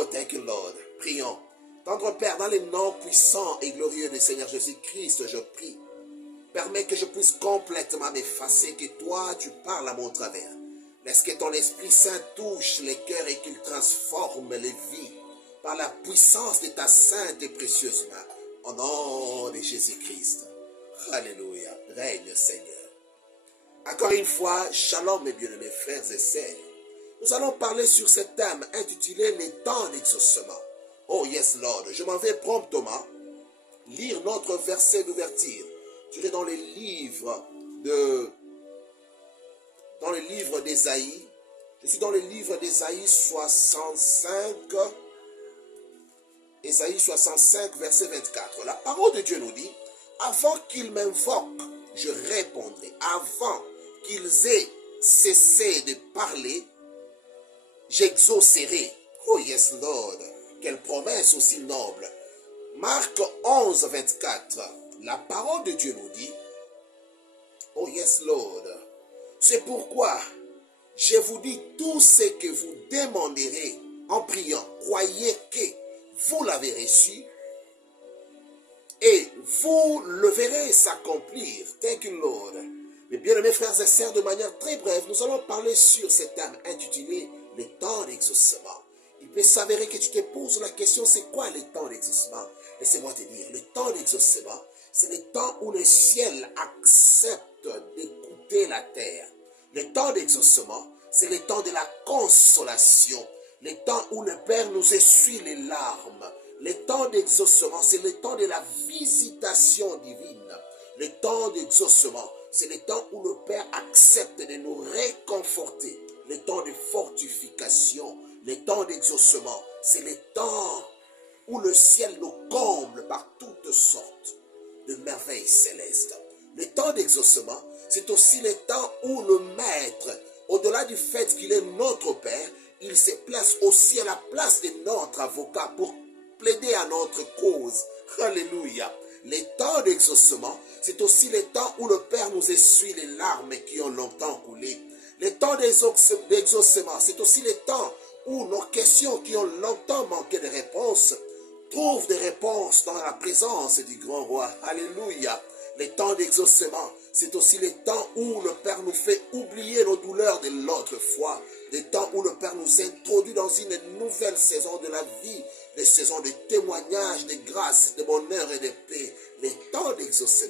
Oh, thank you, Lord. Prions. Tendre Père, dans les noms puissants et glorieux du Seigneur Jésus-Christ, je prie. Permets que je puisse complètement m'effacer, que toi, tu parles à mon travers. Laisse que ton Esprit Saint touche les cœurs et qu'il transforme les vies par la puissance de ta sainte et précieuse main. Au nom de Jésus-Christ. Alléluia. Règne, Seigneur. Encore une fois, shalom mes bien-aimés frères et sœurs. Nous allons parler sur ce thème intitulé « Les temps d'exaucement ». Oh yes Lord, je m'en vais promptement lire notre verset d'ouverture. Je vais dans le livre d'Ésaïe. Je suis dans le livre d'Ésaïe 65. Ésaïe 65, verset 24. La parole de Dieu nous dit, avant qu'ils m'invoquent, je répondrai. Avant qu'ils aient cessé de parler, j'exaucerai. Oh yes Lord, quelle promesse aussi noble. Marc 11, 24. La parole de Dieu nous dit, oh yes Lord, c'est pourquoi je vous dis tout ce que vous demanderez en priant. Croyez que vous l'avez reçu et vous le verrez s'accomplir. Thank you Lord. Mes bien-aimés frères et sœurs, de manière très brève, nous allons parler sur cet thème intitulé « Les temps d'exaucement ». Il peut s'avérer que tu te poses la question, c'est quoi les temps d'exaucement? Laissez-moi te dire, le temps d'exaucement, c'est le temps où le ciel accepte d'écouter la terre. Le temps d'exaucement, c'est le temps de la consolation. Le temps où le Père nous essuie les larmes. Le temps d'exaucement, c'est le temps de la visitation divine. Le temps d'exaucement, c'est le temps où le Père accepte de nous réconforter. Le temps de fortification, le temps d'exaucement, c'est le temps où le ciel nous comble par toutes sortes de merveilles célestes. Le temps d'exaucement, c'est aussi le temps où le Maître, au-delà du fait qu'il est notre Père, il se place aussi à la place de notre avocat pour plaider à notre cause. Alléluia. Le temps d'exaucement, c'est aussi le temps où le Père nous essuie les larmes qui ont longtemps coulé. Le temps d'exaucement, c'est aussi le temps où nos questions qui ont longtemps manqué de réponses trouvent des réponses dans la présence du grand roi. Alléluia. Le temps d'exaucement, c'est aussi le temps où le Père nous fait oublier nos douleurs de l'autre fois. Le temps où le Père nous introduit dans une nouvelle saison de la vie, des saisons de témoignages, de grâce, de bonheur et de paix. Le temps d'exaucement.